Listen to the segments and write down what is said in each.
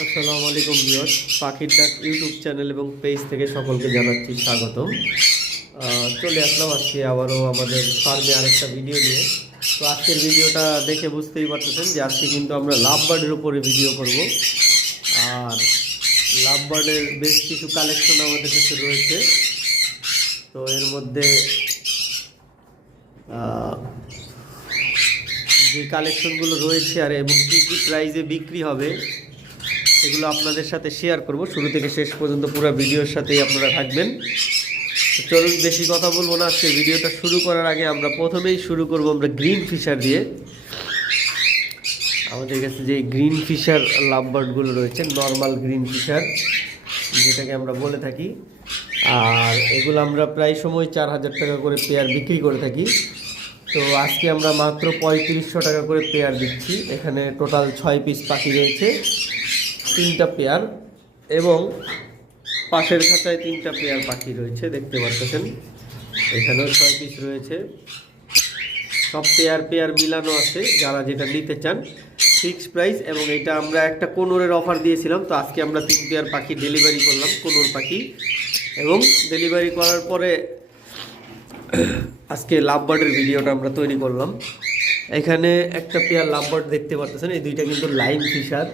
আসসালামু আলাইকুম ভিউয়ার্স, পাখির ডাক ইউটিউব চ্যানেল এবং পেজ থেকে সকলকে জানাচ্ছি স্বাগতম। চলে আসলাম আজকে আবারও আমাদের ফার্মে আরেকটা ভিডিও নিয়ে। তো আজকের ভিডিওটা দেখে বুঝতেই পারতেছেন যে আজকে কিন্তু আমরা লাভ বার্ডের উপরে ভিডিও করব। আর লাভ বার্ডের বেশ কিছু কালেকশন আমাদের কাছে রয়েছে। তো এর মধ্যে যে কালেকশনগুলো রয়েছে আর এবং কী কী প্রাইসে বিক্রি হবে এগুলো আপনাদের সাথে শেয়ার করব। শুরু থেকে শেষ পর্যন্ত পুরো ভিডিওর সাথেই আপনারা থাকবেন। চলুন, বেশি কথা বলব না। আজকে ভিডিওটা শুরু করার আগে আমরা প্রথমেই শুরু করব আমরা গ্রিন ফিশার দিয়ে। আমাদের কাছে যে গ্রিন ফিশার লাভবার্ডগুলো রয়েছে, নর্মাল গ্রিন ফিশার, যেটাকে আমরা বলে থাকি। আর এগুলো আমরা প্রায় সময় চার হাজার টাকা করে পেয়ার বিক্রি করে থাকি। তো আজকে আমরা মাত্র পঁয়ত্রিশশো টাকা করে পেয়ার দিচ্ছি। এখানে টোটাল ছয় পিস পাখি রয়েছে। তিনটা পেয়ার এবং পাশের খাতায় তিনটা পেয়ার পাখি রয়েছে, দেখতে পাচ্ছেন এখানেও ছয় পিস রয়েছে। সব পেয়ার পেয়ার মিলানো আছে, যারা যেটা নিতে চান। ফিক্স প্রাইস এবং এটা আমরা একটা কোনোরের অফার দিয়েছিলাম, তো আজকে আমরা তিন পেয়ার পাখি ডেলিভারি করলাম, কোনোর পাখি। এবং ডেলিভারি করার পরে আজকে লাভবার্ডের ভিডিওটা আমরা তৈরি করলাম। এখানে একটা পেয়ার লাভবার্ড দেখতে পাচ্ছেন এই দুইটা কিন্তু লাইন ফিশার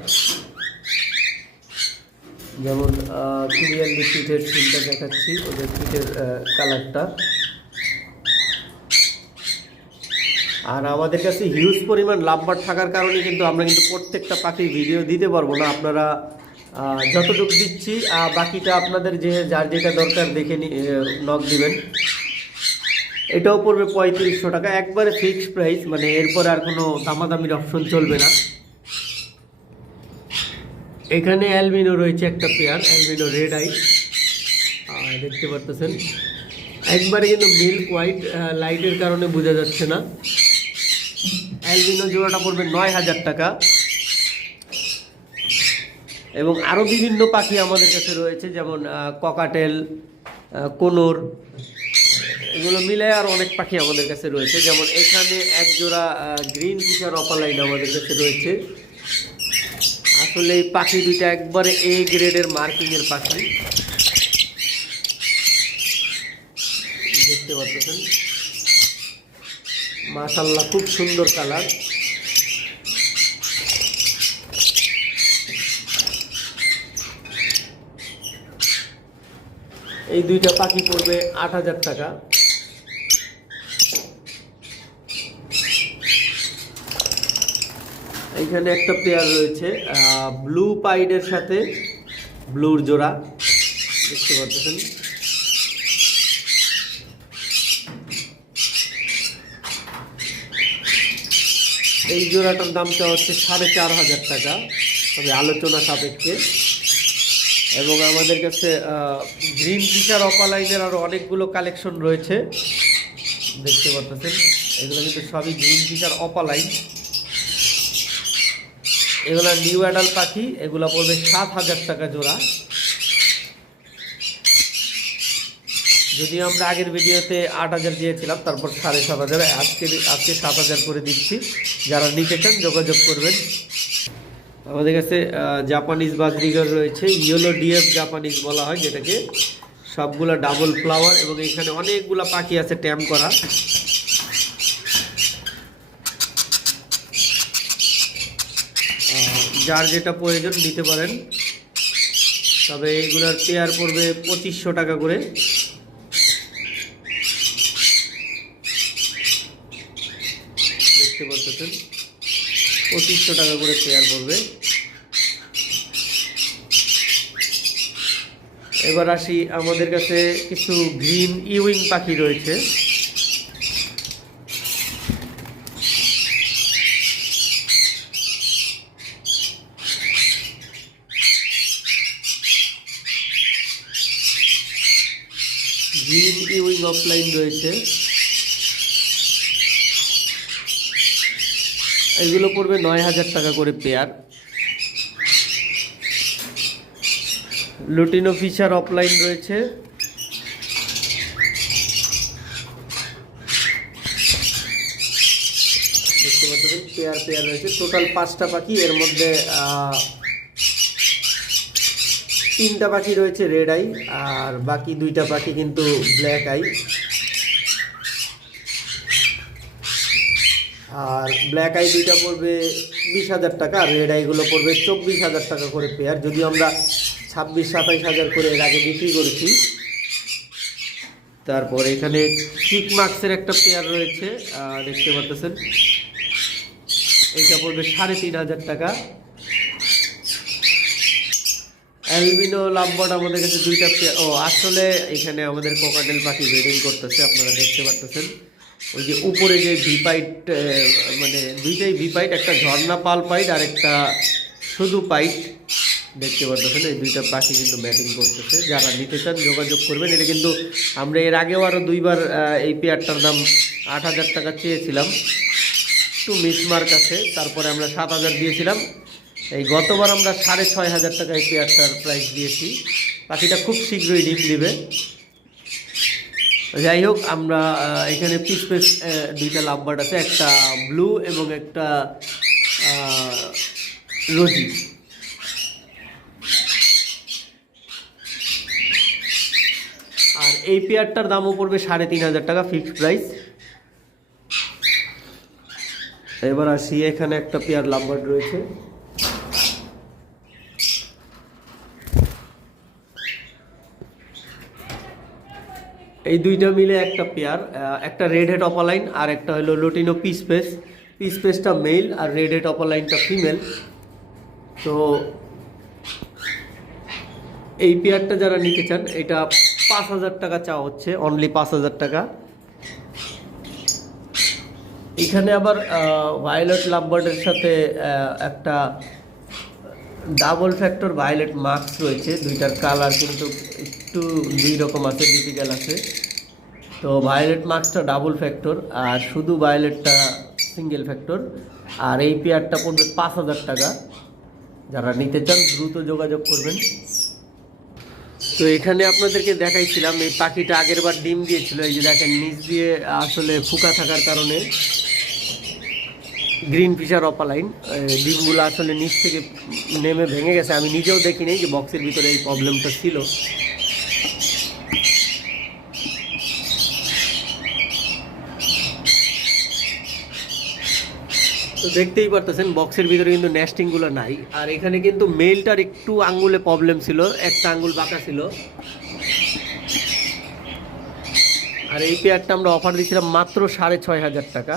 যেমন ক্লিয়ারলি সিটের সিনটা দেখাচ্ছি, ওদের সিটের কালারটা আর আমাদের কাছে হিউজ পরিমাণ লাভবার থাকার কারণে কিন্তু আমরা কিন্তু প্রত্যেকটা পাখির ভিডিও দিতে পারব না। আপনারা যতটুকু দিচ্ছি বাকিটা আপনাদের যে, যার যেটা দরকার দেখে নক দিবেন। এটাও পড়বে পঁয়ত্রিশশো টাকা। একবারে ফিক্সড প্রাইস মানে এরপর আর কোনো দামাদামির অপশন চলবে না। এখানে অ্যালবিনো রয়েছে একটা পেয়ার, অ্যালবিনো রেড আই। দেখতে পারতেছেন। একবারে কিন্তু মিল্ক হোয়াইট লাইটের কারণে বোঝা যাচ্ছে না। অ্যালবিনো জোড়াটা পড়বে নয় হাজার টাকা। এবং আরও বিভিন্ন পাখি আমাদের কাছে রয়েছে, যেমন ককাটেল কোনোর। এগুলো মিলে আর অনেক পাখি আমাদের কাছে রয়েছে। যেমন এখানে এক জোড়া গ্রিন ফিচার অপালাইন আমাদের কাছে রয়েছে। আসলে এই পাখি দুইটা একবারে এ গ্রেডের মার্কিং এর পাখি। দেখতে পাচ্ছেন? মাশাল্লাহ খুব সুন্দর কালার। এই দুইটা পাখি পড়বে আট হাজার টাকা। এইখানে একটা পেয়ার রয়েছে ব্লু পাইডের সাথে ব্লুর জোড়া। দেখতে পাচ্ছেন? এই জোড়াটার দামটা হচ্ছে সাড়ে চার হাজার টাকা, তবে আলোচনা সাপেক্ষে। এবং আমাদের কাছে গ্রিন ফিচার অপালাইনের আরও অনেকগুলো কালেকশন রয়েছে। দেখতে পাচ্ছেন? এগুলো কিন্তু সবই গ্রিন ফিচার অপালাইন এগুলা নিউ অ্যাডাল পাখি, এগুলো পড়বে সাত হাজার টাকা জোড়া। যদিও আমরা আগের ভিডিওতে আট হাজার দিয়েছিলাম, তারপর সাড়ে সাত হাজার, আজকে আজকে সাত হাজার করে দিচ্ছি। যারা নিতে চান যোগাযোগ করবেন। আমাদের কাছে জাপানিজ বাজরিগার রয়েছে ইয়েলো ডিএফ জাপানিজ বলা হয়, যেটাকে সবগুলো ডাবল ফ্লাওয়ার এবং এখানে অনেকগুলো পাখি আছে ট্যাম করা। যার যেটা প্রয়োজন নিতে পারেন। তবে এইগুলার পেয়ার পড়বে পঁচিশশো টাকা করে। দেখতে পাচ্ছেন, পঁচিশশো টাকা করে পেয়ার পড়বে। এবার আসি আমাদের কাছে কিছু গ্রিন ইউইং পাখি রয়েছে। গ্রিন ইউইং অফলাইন রয়েছে। এগুলো পড়বে নয় হাজার টাকা করে পেয়ার লুটিনো ফিচার অফলাইন রয়েছে। পেয়ার পেয়ার রয়েছে। টোটাল পাঁচটা পাখি এর মধ্যে তিনটা পাখি রয়েছে রেড আই আর বাকি দুইটা পাখি কিন্তু ব্ল্যাক আই আর ব্ল্যাক আই দুইটা পড়বে বিশ হাজার টাকা, আর রেড আইগুলো পড়বে চব্বিশ হাজার টাকা করে পেয়ার যদিও আমরা ছাব্বিশ, সাতাইশ হাজার করে এর আগে বিক্রি করেছি, তারপর এখানে চিক মার্কসের একটা পেয়ার রয়েছে দেখতে পাচ্ছেন এইটা পড়বে সাড়ে তিন হাজার টাকা। অ্যালবিনো লাভবার্ড আমাদের কাছে দুইটা ও, আসলে এখানে আমাদের কোকাটেল পাখি ব্রিডিং করতেছে, আপনারা দেখতে পাচ্ছেন ওই যে উপরে যে ভিপাইট মানে দুইটাই ভিপাইট একটা ঝর্ণা পাল পাইট আর একটা শুধু পাইট দেখতে পাচ্ছেন এই দুইটা পাখি কিন্তু ব্যাটিং করতেছে। যারা নিতে চান, যোগাযোগ করবেন। এটা কিন্তু আমরা এর আগেও আরও দুইবার এই পেয়ারটার দাম আট হাজার টাকা চেয়েছিলাম। একটু মিসমার্ক আছে, তারপরে আমরা সাত হাজার দিয়েছিলাম। এই গতবার আমরা সাড়ে ছয় হাজার টাকা এই পেয়ারটার প্রাইস দিয়েছি। পাখিটা খুব শীঘ্রই ডিম দিবে। যাই হোক, আমরা এখানে পিস পিস দুইটা লাভবার্ড আছে, একটা ব্লু এবং একটা রোজি আর এই পেয়ারটার দামও পড়বে সাড়ে তিন হাজার টাকা ফিক্সড প্রাইস এবার আসি, এখানে একটা পেয়ার লাভবার্ড রয়েছে। এই দুইটা মিলে একটা পেয়ার একটা রেড হেড অপালাইন আর একটা হলো লোটিনো পিস পেস পিস পেসটা মেল আর রেড হেড অপালাইনটা ফিমেল তো এই পেয়ারটা যারা নিতে চান, এটা পাঁচ হাজার টাকা চাওয়া হচ্ছে অনলি পাঁচ হাজার টাকা। এখানে আবার ভায়োলেট লাভবার্ডের সাথে একটা ডাবল ফ্যাক্টর ভায়োলেট মাস্ক রয়েছে, দুইটার কালার কিন্তু একটু দুই রকম আছে ডিফিকাল্ট আছে। তো ভায়োলেট মাস্কটা ডাবল ফ্যাক্টর আর শুধু ভায়োলেটটা সিঙ্গেল ফ্যাক্টর আর এই পেয়ারটা পড়বে পাঁচ হাজার টাকা। যারা নিতে চান, দ্রুত যোগাযোগ করবেন। তো এখানে আপনাদেরকে দেখাইছিলাম, এই পাখিটা আগের বার ডিম দিয়েছিল। এই যে দেখেন, নিচ দিয়ে আসলে ফুকা থাকার কারণে গ্রিন ফিশার অপালাইন ডিমগুলো আসলে নিচ থেকে নেমে ভেঙে গেছে। আমি নিজেও দেখিনি যে বক্সের ভিতরে এই প্রবলেমটা ছিল। তো দেখতেই পারতেছেন, বক্সের ভিতরে কিন্তু নেস্টিংগুলো নাই। আর এখানে কিন্তু মেলটার একটু আঙ্গুলে প্রবলেম ছিল, একটা আঙ্গুল বাঁকা ছিল। আর এই পেয়ারটা আমরা অফার দিয়েছিলাম মাত্র সাড়ে ছয় হাজার টাকা।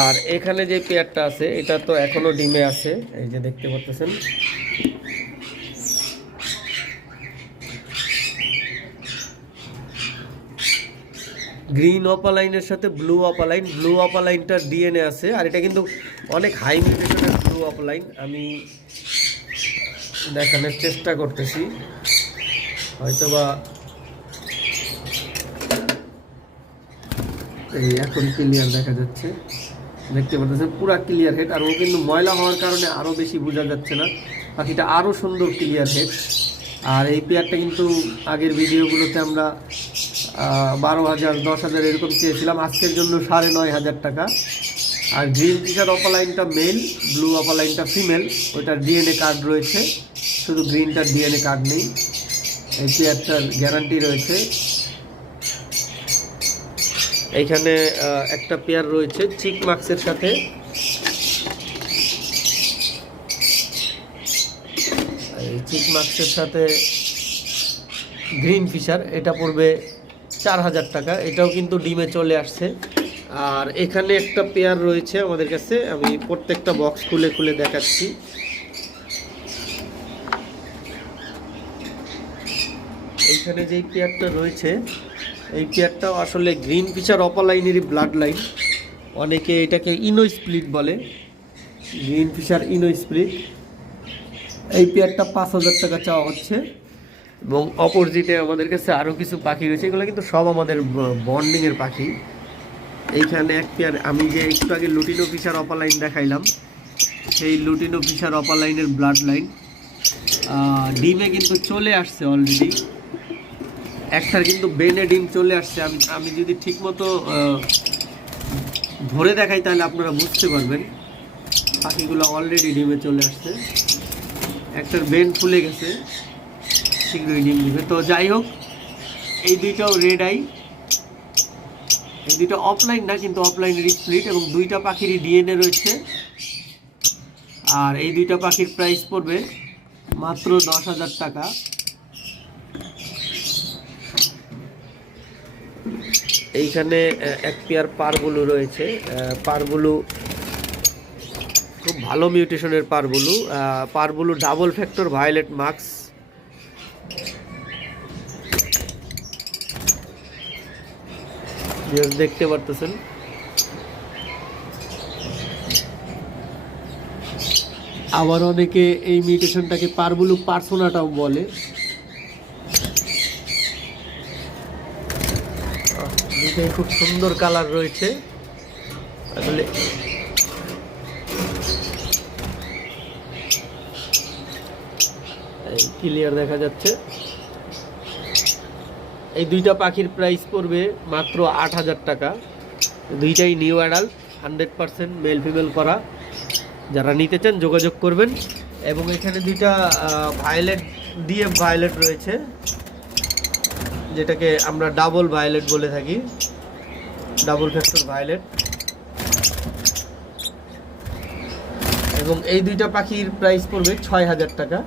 আর এখানে যে পেয়ারটা আছে, এটা তো এখনও ডিমে আছে। এই যে দেখতে পাচ্ছেন। গ্রিন অপালাইনের সাথে ব্লু অপালাইন। ব্লু অপালাইনটার ডিএনএ আছে, আর এটা কিন্তু অনেক হাই মিউটেশনের ব্লু অপালাইন। আমি দেখানোর চেষ্টা করতেছি। হয়তোবা এই এখন ক্লিয়ার দেখা যাচ্ছে। দেখতে পাচ্ছেন পুরা ক্লিয়ার হেড আর ও কিন্তু ময়লা হওয়ার কারণে আরও বেশি বোঝা যাচ্ছে না। পাখিটা আরও সুন্দর ক্লিয়ার হেড আর এই পেয়ারটা কিন্তু আগের ভিডিওগুলোতে আমরা বারো হাজার, দশ হাজার এরকম চেয়েছিলাম। আজকের জন্য সাড়ে নয় হাজার টাকা। আর গ্রিন টিচার অপালাইনটা মেল ব্লু অপালাইনটা ফিমেল ওইটার ডিএনএ কার্ড রয়েছে। শুধু গ্রিনটার ডিএনএ কার্ড নেই। এই পেয়ারটার গ্যারান্টি রয়েছে। এইখানে আহ, একটা পেয়ার রয়েছে চিক মাক্সের সাথে। চিক মার্কসের সাথে গ্রিন ফিশার এটা পড়বে চার হাজার টাকা। এটাও কিন্তু ডিমে চলে আসছে। আর এখানে একটা পেয়ার রয়েছে আমাদের কাছে আমি প্রত্যেকটা বক্স খুলে খুলে দেখাচ্ছি। এইখানে যেই পেয়ারটা রয়েছে এই পেয়ারটাও আসলে গ্রিন ফিশার অপালাইনেরই ব্লাড লাইন অনেকে এটাকে ইনো স্প্লিট বলে। গ্রিন ফিশার ইনো স্প্লিট এই পেয়ারটা পাঁচ হাজার টাকা চাওয়া হচ্ছে। এবং অপোজিটে আমাদের কাছে আরও কিছু পাখি রয়েছে। এগুলো কিন্তু সব আমাদের বন্ডিংয়ের পাখি। এইখানে এক পেয়ার, আমি যে একটু আগে লুটিনো ফিশার অপালাইন দেখাইলাম, সেই লুটিনো ফিশার অপালাইনের ব্লাড লাইন ডিমে কিন্তু চলে আসছে অলরেডি একটার কিন্তু বেনে ডিম চলে আসছে। আমি আমি যদি ঠিকমতো ধরে দেখাই তাহলে আপনারা বুঝতে পারবেন। পাখিগুলো অলরেডি ডিমে চলে আসছে। একটার বেন ফুলে গেছে। শীঘ্রই ডিম দিবে। তো যাই হোক, এই দুইটাও রেড আই এই দুইটা অফলাইন না, কিন্তু অফলাইনের স্প্লিট এবং দুইটা পাখিরই ডিএনএ রয়েছে। আর এই দুইটা পাখির প্রাইস পড়বে মাত্র দশ হাজার টাকা। এইখানে এক পেয়ার পারগুলো রয়েছে। পারগুলো খুব ভালো মিউটেশনের পারগুলো পারগুলো ডাবল ফ্যাক্টর ভায়োলেট মার্কস দেখতে পারতেছেন? আবার অনেকে এই মিউটেশনটাকে পারবুলু পার্সোনাটাও বলে। দুইটাই খুব সুন্দর কালার রয়েছে। আসলে ক্লিয়ার দেখা যাচ্ছে। এই দুইটা পাখির প্রাইস পড়বে মাত্র আট হাজার টাকা। দুইটাই new adult hundred percent male female করা। যারা নিতে চান যোগাযোগ করবেন। এবং এখানে দুইটা ভায়োলেট ডিএফ ভায়োলেট রয়েছে। যেটাকে আমরা ডাবল ভায়োলেট বলে থাকি। ডাবল ফ্যাক্টর ভায়োলেট এবং এই দুইটা পাখির প্রাইস পড়বে ছয় হাজার টাকা।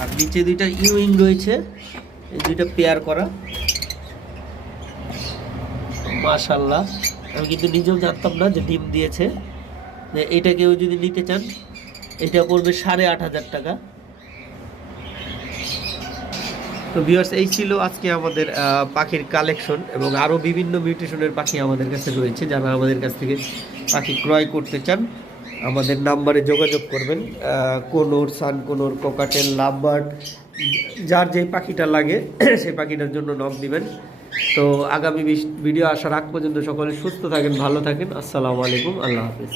আর নিচে দুইটা ইউইং রয়েছে। এই দুইটা পেয়ার করা। মাশাল্লাহ আমি কিন্তু নিজেও জানতাম না যে ডিম দিয়েছে। এটা কেউ যদি নিতে চান, এটা পড়বে সাড়ে আট হাজার টাকা। তো ভিউয়ার্স এই ছিল আজকে আমাদের পাখির কালেকশন এবং আরও বিভিন্ন মিউটেশনের পাখি আমাদের কাছে রয়েছে যারা আমাদের কাছ থেকে পাখি ক্রয় করতে চান। আমাদের নাম্বারে যোগাযোগ করবেন কোনোর সান কোনোর কোকাটেল লাভবার্ড যার যে পাখিটা লাগে, সেই পাখিটার জন্য নক দিবেন। তো আগামী ভিডিও আসার আগ পর্যন্ত সকলে সুস্থ থাকেন, ভালো থাকেন। আসসালামু আলাইকুম, আল্লাহ হাফিজ।